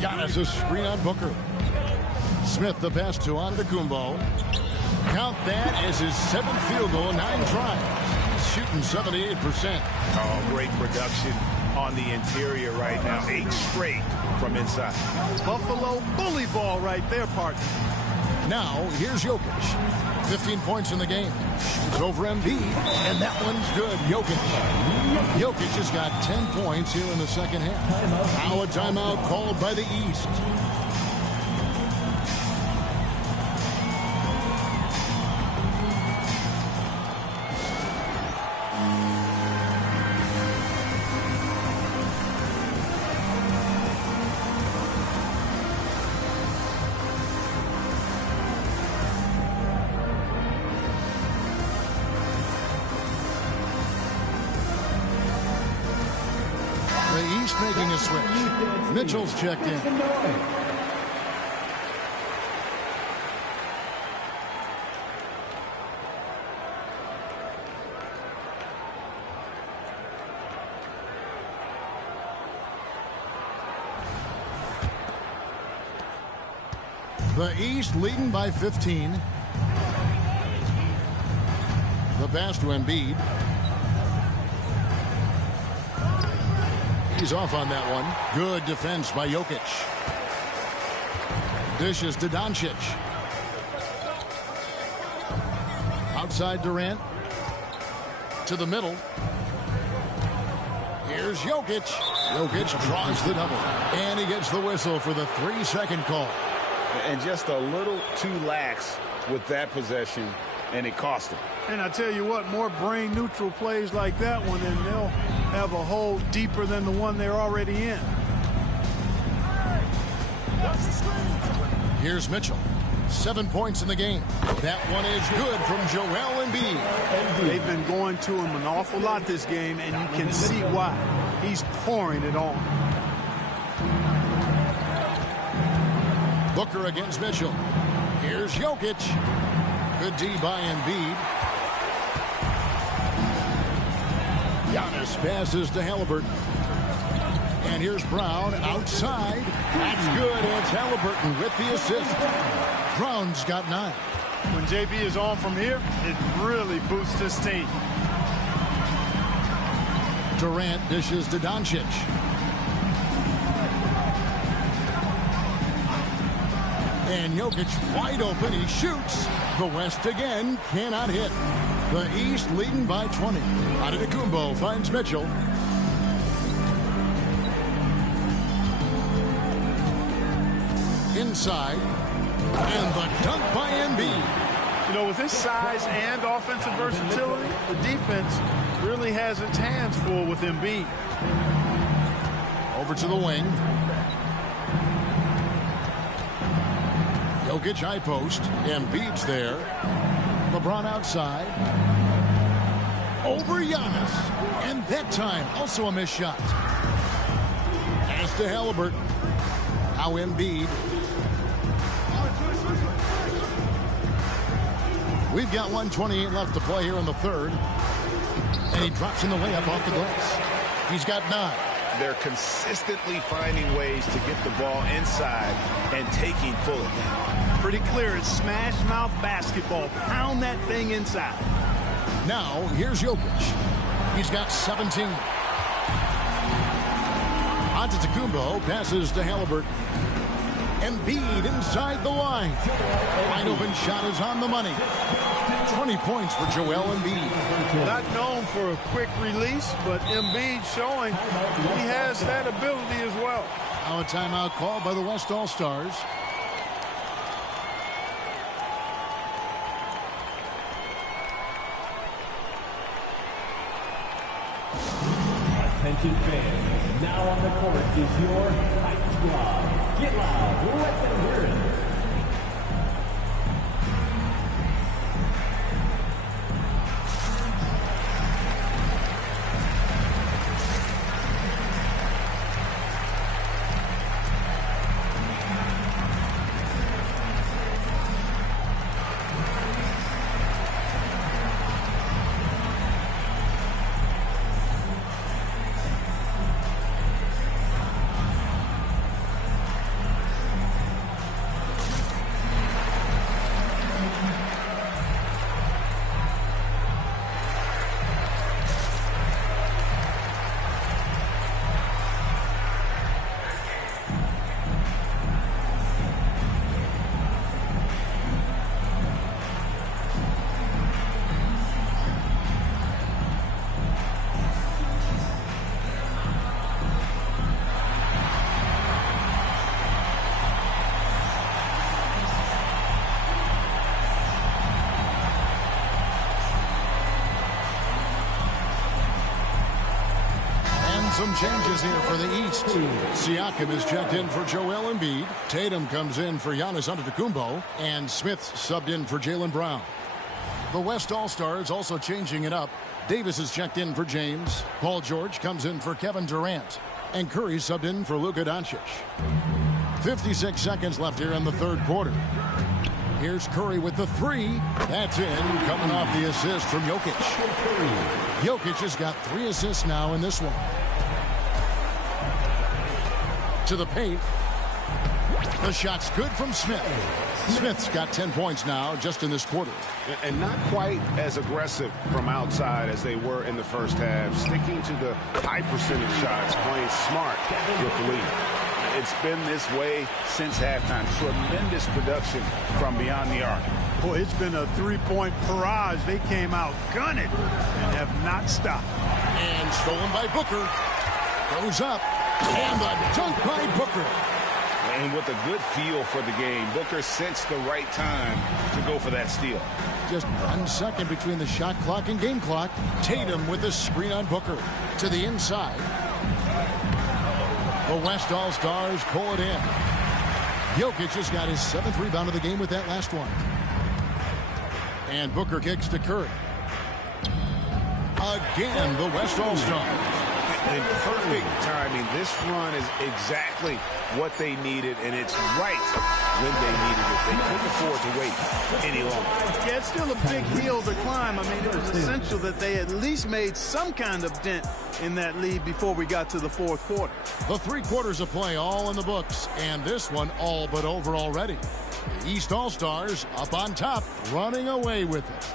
Giannis a screen on Booker. Smith the pass to Antetokounmpo. Count that as his 7th field goal, 9 tries. Shooting 78%. Oh, great production on the interior right now. 8 straight from inside. Buffalo bully ball right there, partner. Now, here's Jokic. 15 points in the game. Shoots over Embiid, and that one's good. Jokic has got 10 points here in the second half. Now a timeout called by the East. Making a switch. Mitchell's checked in. The East leading by 15. The pass to Embiid. He's off on that one. Good defense by Jokic. Dishes to Doncic. Outside Durant. To the middle. Here's Jokic. Jokic draws the double. And he gets the whistle for the 3-second call. And just a little too lax with that possession, and it cost him. And I tell you what, more brain neutral plays like that one, and they'll have a hole deeper than the one they're already in. Here's Mitchell. 7 points in the game. That one is good from Joel Embiid. They've been going to him an awful lot this game, and you can see why. He's pouring it on. Booker against Mitchell. Here's Jokic. Good D by Embiid. Giannis passes to Halliburton. And here's Brown outside. That's good. It's Halliburton with the assist. Brown's got 9. When JB is on from here, it really boosts his team. Durant dishes to Doncic. And Jokic wide open. He shoots. The West again cannot hit. The East leading by 20. Antetokounmpo finds Mitchell. Inside. And the dunk by Embiid. You know, with his size and offensive versatility, the defense really has its hands full with Embiid. Over to the wing. Jokic high post. Embiid's there. LeBron outside. Over Giannis. And that time, also a missed shot. Pass to Halliburton. Now Embiid. We've got 1:28 left to play here in the third. And he drops in the layup off the glass. He's got 9. They're consistently finding ways to get the ball inside and taking full advantage. Pretty clear. It's smash mouth basketball. Pound that thing inside. Now, here's Jokic. He's got 17. Antetokounmpo passes to Halliburton. Embiid inside the line. Wide open shot is on the money. 20 points for Joel Embiid. Not known for a quick release, but Embiid showing he has that ability as well. Now a timeout called by the West All-Stars. Attention fans, now on the court is your Fight Squad. Get loud, let them hear it. Some changes here for the East. Siakam is checked in for Joel Embiid. Tatum comes in for Giannis Antetokounmpo. And Smith subbed in for Jaylen Brown. The West All-Stars also changing it up. Davis is checked in for James. Paul George comes in for Kevin Durant. And Curry subbed in for Luka Doncic. 56 seconds left here in the third quarter. Here's Curry with the 3. That's in, coming off the assist from Jokic. Jokic has got 3 assists now in this one. To the paint. The shot's good from Smith. Smith's got 10 points now just in this quarter. And not quite as aggressive from outside as they were in the first half. Sticking to the high percentage shots, playing smart with the lead. It's been this way since halftime. Tremendous production from beyond the arc. Boy, it's been a three-point barrage. They came out gunning and have not stopped. And stolen by Booker. Goes up. And the dunk by Booker. And with a good feel for the game, Booker sensed the right time to go for that steal. Just 1 second between the shot clock and game clock. Tatum with a screen on Booker. To the inside. The West All-Stars pull it in. Jokic has got his 7th rebound of the game with that last one. And Booker kicks to Curry. Again, the West All-Stars. In perfect timing. This run is exactly what they needed, and it's right when they needed it. They couldn't afford to wait any longer. Yeah, it's still a big hill to climb. I mean, it was essential that they at least made some kind of dent in that lead before we got to the fourth quarter. The 3 quarters of play all in the books, and this one all but over already. The East All-Stars up on top, running away with it.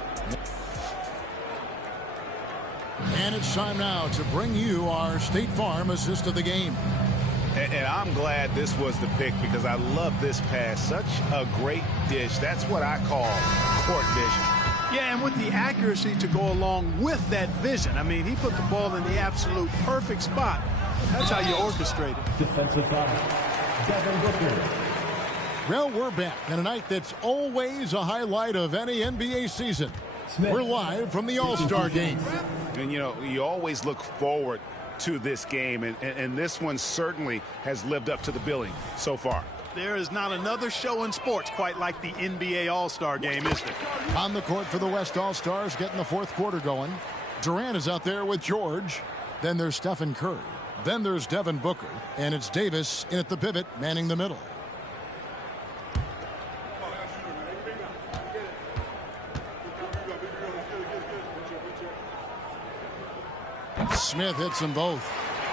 And it's time now to bring you our State Farm assist of the game. And I'm glad this was the pick because I love this pass. Such a great dish. That's what I call court vision. Yeah, and with the accuracy to go along with that vision. I mean, he put the ball in the absolute perfect spot. That's how you orchestrate it. Defensive foul. Devin Booker. Well, we're back in a night that's always a highlight of any NBA season. We're live from the All-Star game. And, you know, you always look forward to this game, and this one certainly has lived up to the billing so far. There is not another show in sports quite like the NBA All-Star game, is there? On the court for the West All-Stars, getting the fourth quarter going. Durant is out there with George. Then there's Stephen Curry. Then there's Devin Booker. And it's Davis in at the pivot, manning the middle. Smith hits them both.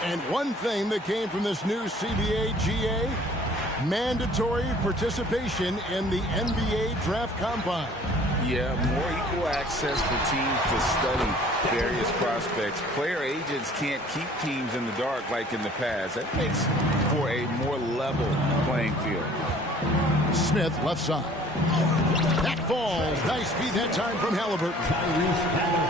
And one thing that came from this new CBA GA, mandatory participation in the NBA Draft Combine. Yeah, more equal access for teams to study various prospects. Player agents can't keep teams in the dark like in the past. That makes for a more level playing field. Smith left side. That falls. Nice feed that time from Halliburton.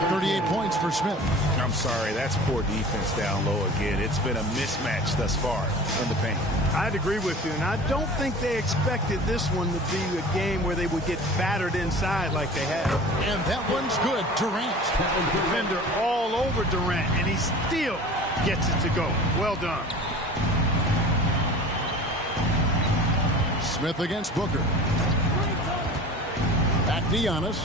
38 points for Smith. I'm sorry, that's poor defense down low again. It's been a mismatch thus far in the paint. I'd agree with you, and I don't think they expected this one to be a game where they would get battered inside like they had. And that one's good. Durant. Defender all over Durant, and he still gets it to go. Well done. Smith against Booker. Back to Giannis.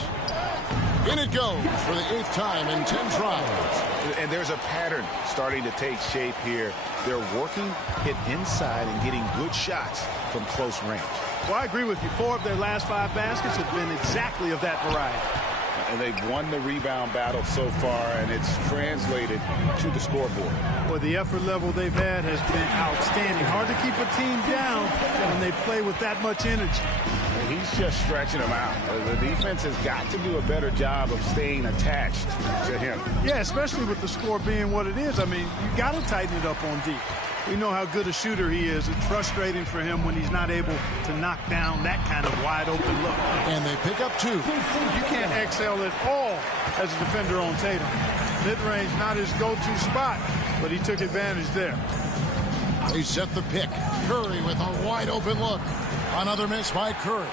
In it goes for the 8th time in 10 tries. And there's a pattern starting to take shape here. They're working it inside and getting good shots from close range. Well, I agree with you. 4 of their last 5 baskets have been exactly of that variety. And they've won the rebound battle so far, and it's translated to the scoreboard. Well, the effort level they've had has been outstanding. Hard to keep a team down when they play with that much energy. He's just stretching them out. The defense has got to do a better job of staying attached to him. Yeah, especially with the score being what it is. I mean, you got to tighten it up on D. We know how good a shooter he is. It's frustrating for him when he's not able to knock down that kind of wide open look. And they pick up 2. You can't excel at all as a defender on Tatum. Mid-range, not his go-to spot, but he took advantage there. They set the pick. Curry with a wide open look. Another miss by Curry.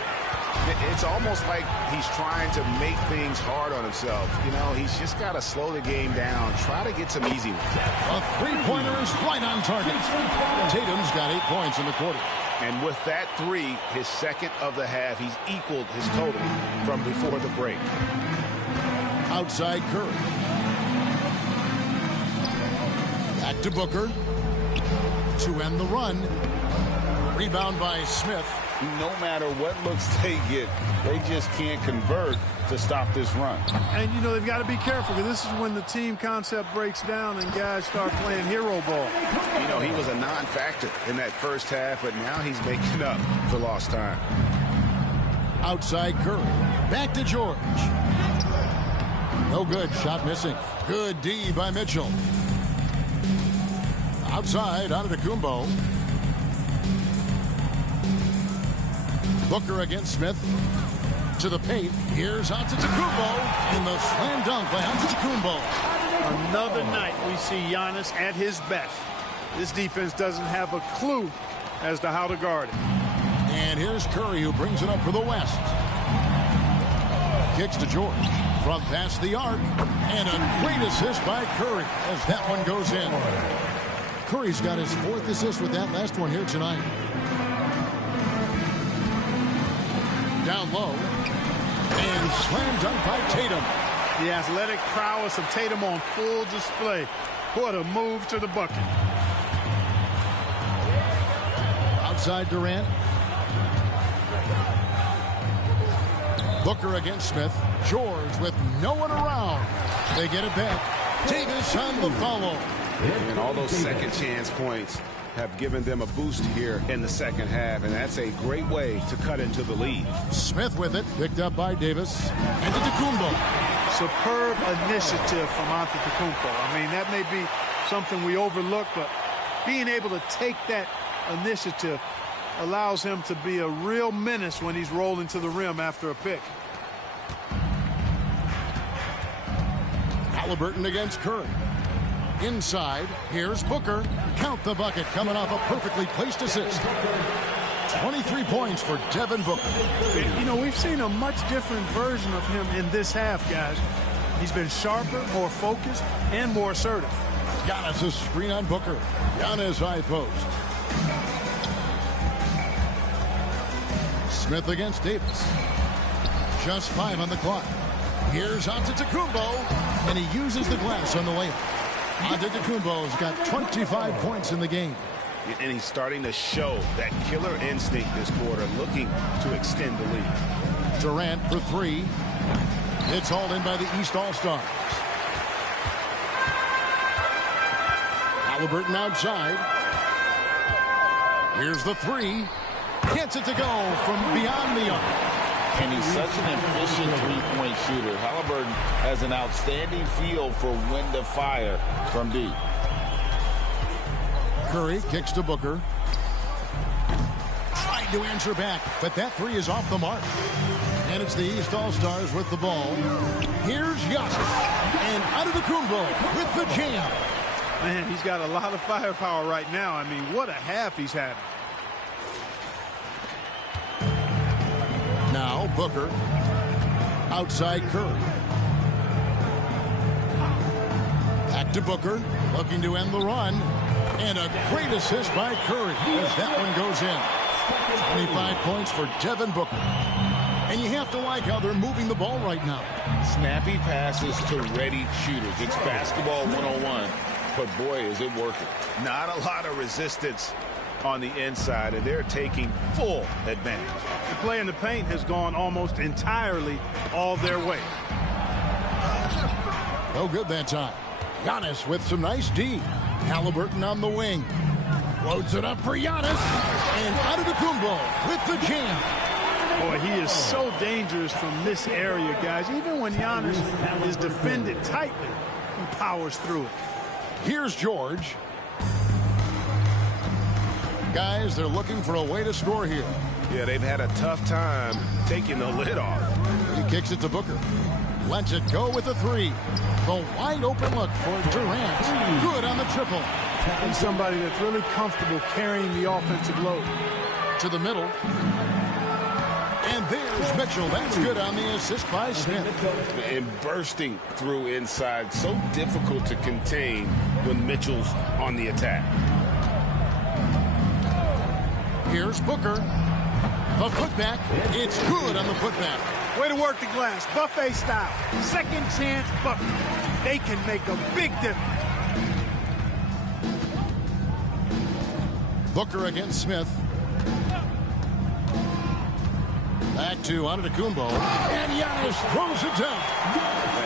It's almost like he's trying to make things hard on himself. You know, he's just got to slow the game down. Try to get some easy ones. A three-pointer is right on target. Tatum's got 8 points in the quarter. And with that 3, his second of the half, he's equaled his total from before the break. Outside Curry. Back to Booker. To end the run. Rebound by Smith. No matter what looks they get, they just can't convert to stop this run. And, you know, they've got to be careful because this is when the team concept breaks down and guys start playing hero ball. You know, he was a non-factor in that first half, but now he's making up for lost time. Outside Curry. Back to George. No good. Shot missing. Good D by Mitchell. Outside, Antetokounmpo. Booker against Smith. To the paint. Here's Antetokounmpo. In the slam dunk by Antetokounmpo. Another night we see Giannis at his best. This defense doesn't have a clue as to how to guard it. And here's Curry, who brings it up for the West. Kicks to George. From past the arc. And a great assist by Curry as that one goes in. Curry's got his 4th assist with that last one here tonight. Down low. And slam dunk by Tatum. The athletic prowess of Tatum on full display. What a move to the bucket. Outside Durant. Booker against Smith. George with no one around. They get it back. Davis on the follow. And all those second chance points have given them a boost here in the second half, and that's a great way to cut into the lead. Smith with it, picked up by Davis. Antetokounmpo. Superb initiative from Antetokounmpo. I mean, that may be something we overlook, but being able to take that initiative allows him to be a real menace when he's rolling to the rim after a pick. Halliburton against Curry. Inside, here's Booker. Count the bucket, coming off a perfectly placed assist. 23 points for Devin Booker. You know, we've seen a much different version of him in this half, guys. He's been sharper, more focused, and more assertive. Giannis a screen on Booker. Giannis high post. Smith against Davis. Just 5 on the clock. Here's Antetokounmpo, and he uses the glass on the layup. Antetokounmpo's got 25 points in the game. And he's starting to show that killer instinct this quarter, looking to extend the lead. Durant for 3. It's hauled in by the East All-Stars. Halliburton outside. Here's the 3. Gets it to go from beyond the arc. And he's such an efficient three-point shooter. Halliburton has an outstanding feel for when to fire from deep. Curry kicks to Booker. Tried to answer back, but that 3 is off the mark. And it's the East All-Stars with the ball. Here's Giannis. And Antetokounmpo with the jam. Man, he's got a lot of firepower right now. I mean, what a half he's had. Now Booker. Outside Curry. Back to Booker. Looking to end the run. And a great assist by Curry as that one goes in. 25 points for Devin Booker. And you have to like how they're moving the ball right now. Snappy passes to ready shooters. It's basketball 101, but boy, is it working. Not a lot of resistance on the inside, and they're taking full advantage. The play in the paint has gone almost entirely all their way. No good that time. Giannis with some nice D. Halliburton on the wing. Loads it up for Giannis. And Antetokounmpo with the jam. Boy, he is so dangerous from this area, guys. Even when Giannis is defended tightly, he powers through it. Here's George. Guys, they're looking for a way to score here. Yeah, they've had a tough time taking the lid off. He kicks it to Booker. Lets it go with the 3. The wide open look for Durant. Good on the triple. And somebody that's really comfortable carrying the offensive load. To the middle. And there's Mitchell. That's good on the assist by Smith. And bursting through inside. So difficult to contain when Mitchell's on the attack. Here's Booker. The putback. It's good on the putback. Way to work the glass. Buffet style. Second chance bucket. They can make a big difference. Booker against Smith. Back to Antetokounmpo. And Giannis throws it down.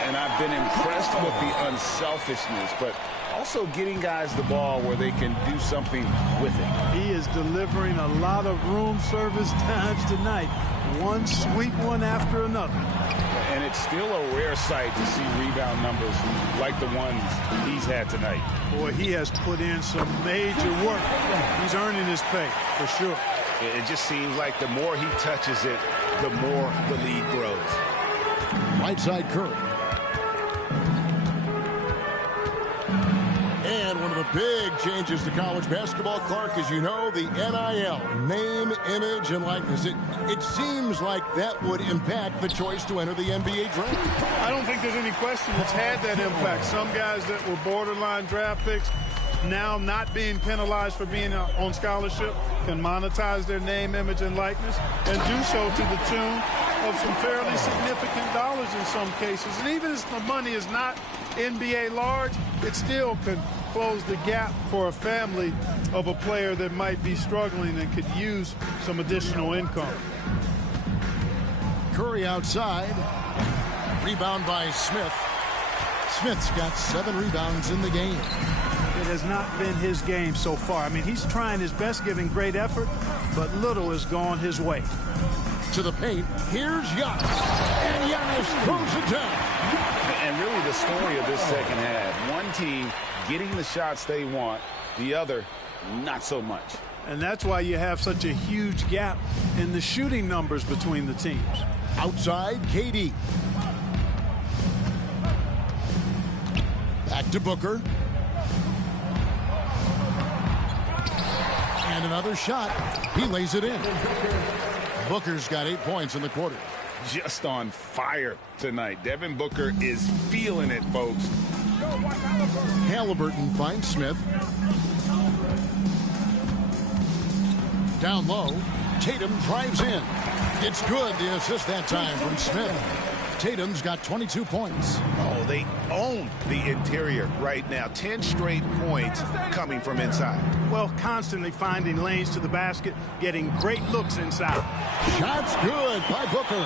And I've been impressed with the unselfishness, but also getting guys the ball where they can do something with it. He is delivering a lot of room service times tonight. One sweet one after another. And it's still a rare sight to see rebound numbers like the ones he's had tonight. Boy, he has put in some major work. He's earning his pay, for sure. It just seems like the more he touches it, the more the lead grows. Right side Curry. And one of the big changes to college basketball, Clark, as you know, the NIL, name, image, and likeness. It seems like that would impact the choice to enter the NBA draft. I don't think there's any question it's had that impact. Some guys that were borderline draft picks now not being penalized for being on scholarship can monetize their name, image, and likeness and do so to the tune of some fairly significant dollars in some cases. And even if the money is not NBA large, it still could close the gap for a family of a player that might be struggling and could use some additional income. Curry outside. Rebound by Smith. Smith's got 7 rebounds in the game. It has not been his game so far. I mean, he's trying his best, giving great effort, but little has gone his way. To the paint, here's Giannis. And Giannis throws it down. And really the story of this second half, one team getting the shots they want, the other not so much. And that's why you have such a huge gap in the shooting numbers between the teams. Outside, KD. Back to Booker. And another shot. He lays it in. Booker's got 8 points in the quarter. Just on fire tonight. Devin Booker is feeling it, folks. Halliburton finds Smith. Down low. Tatum drives in. It's good. The assist that time from Smith. Tatum's got 22 points. Oh, they own the interior right now. 10 straight points coming from inside. Well, constantly finding lanes to the basket, getting great looks inside. Shots good by Booker.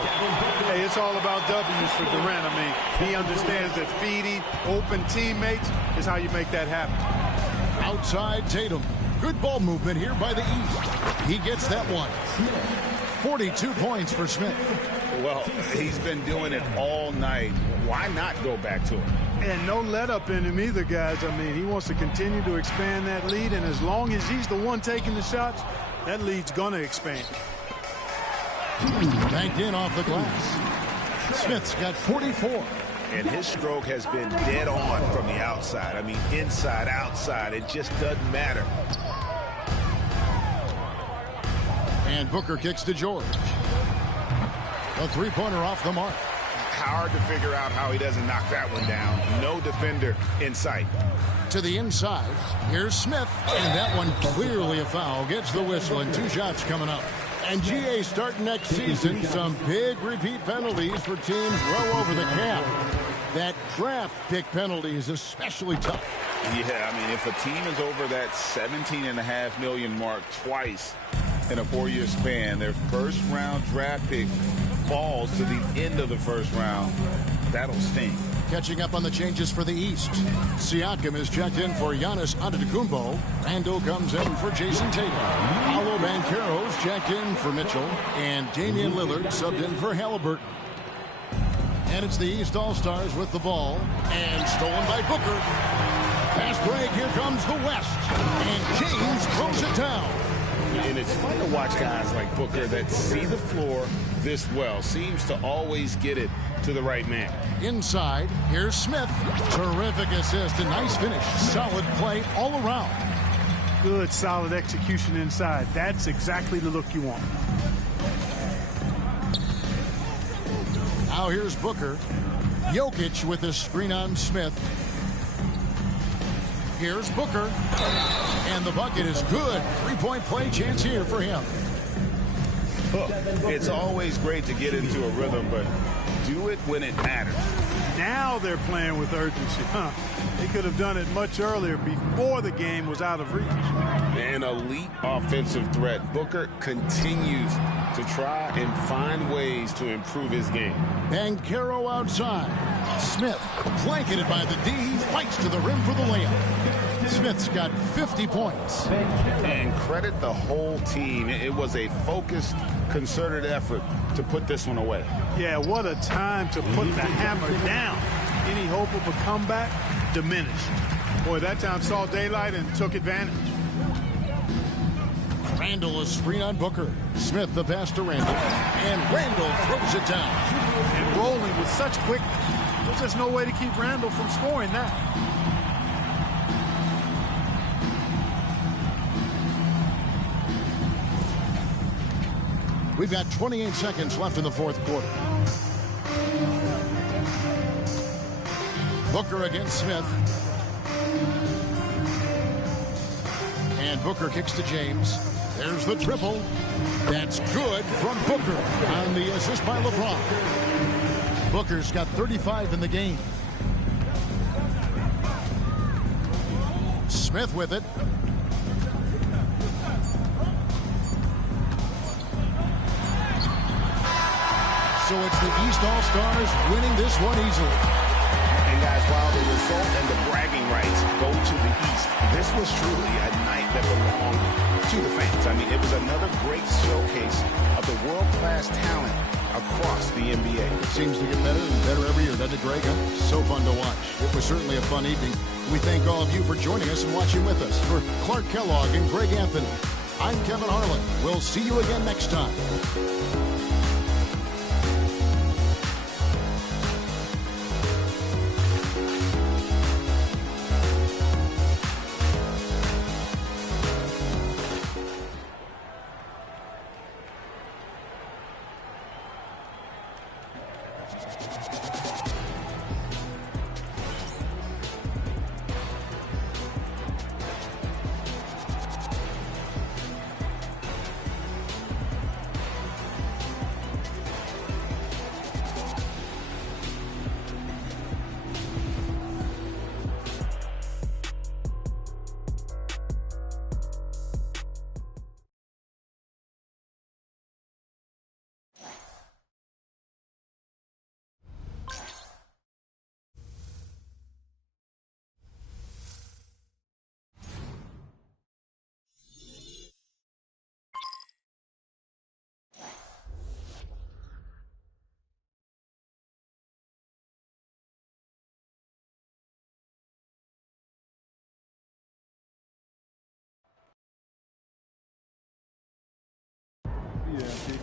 Hey, it's all about W's for Durant. I mean, he understands that feeding open teammates is how you make that happen. Outside Tatum. Good ball movement here by the East. He gets that one. 42 points for Smith. Well, he's been doing it all night. Why not go back to him? And no let up in him either, guys. I mean, he wants to continue to expand that lead, and as long as he's the one taking the shots, that lead's going to expand. Banked in off the glass. Smith's got 44. And his stroke has been dead on from the outside. I mean, inside, outside, it just doesn't matter. And Booker kicks to George. A three-pointer off the mark. Hard to figure out how he doesn't knock that one down. No defender in sight. To the inside. Here's Smith. And that one clearly a foul. Gets the whistle and 2 shots coming up. And GA starting next season, some big repeat penalties for teams well over the cap. That draft pick penalty is especially tough. Yeah, I mean, if a team is over that $17.5 million mark twice in a 4-year span, their first-round draft pick falls to the end of the first round, that'll sting. Catching up on the changes for the East. Siakam is checked in for Giannis Antetokounmpo. Randle comes in for Jason Tatum. Paolo Banchero's checked in for Mitchell. And Damian Lillard subbed in for Halliburton. And it's the East All-Stars with the ball. And stolen by Booker. Fast break, here comes the West. And James throws it down. And it's fun to watch guys like Booker that see the floor this well. Seems to always get it to the right man. Inside, here's Smith. Terrific assist, a nice finish. Solid play all around. Good, solid execution inside. That's exactly the look you want. Now here's Booker. Jokic with a screen on Smith. Here's Booker. And the bucket is good. 3-point play chance here for him. It's always great to get into a rhythm, but do it when it matters. Now they're playing with urgency. They could have done it much earlier before the game was out of reach. An elite offensive threat. Booker continues to try and find ways to improve his game. Banchero outside. Smith blanketed by the D. He fights to the rim for the layup. Smith's got 50 points. And credit the whole team. It was a focused, concerted effort to put this one away. Yeah, what a time to put the hammer down. Any hope of a comeback diminished. Boy, that time saw daylight and took advantage. Randle is screen on Booker. Smith the pass to Randle. And Randle throws it down. And rolling with such quickness. There's just no way to keep Randle from scoring that. We've got 28 seconds left in the fourth quarter. Booker against Smith. And Booker kicks to James. There's the triple. That's good from Booker on the assist by LeBron. Booker's got 35 in the game. Smith with it. So it's the East All-Stars winning this one easily. And guys, while the result and the bragging rights go to the East, this was truly a night that belonged to the fans. I mean, it was another great showcase of the world-class talent across the NBA. It seems to get better and better every year, doesn't it, Greg? So fun to watch. It was certainly a fun evening. We thank all of you for joining us and watching with us. For Clark Kellogg and Greg Anthony, I'm Kevin Harlan. We'll see you again next time. Yeah.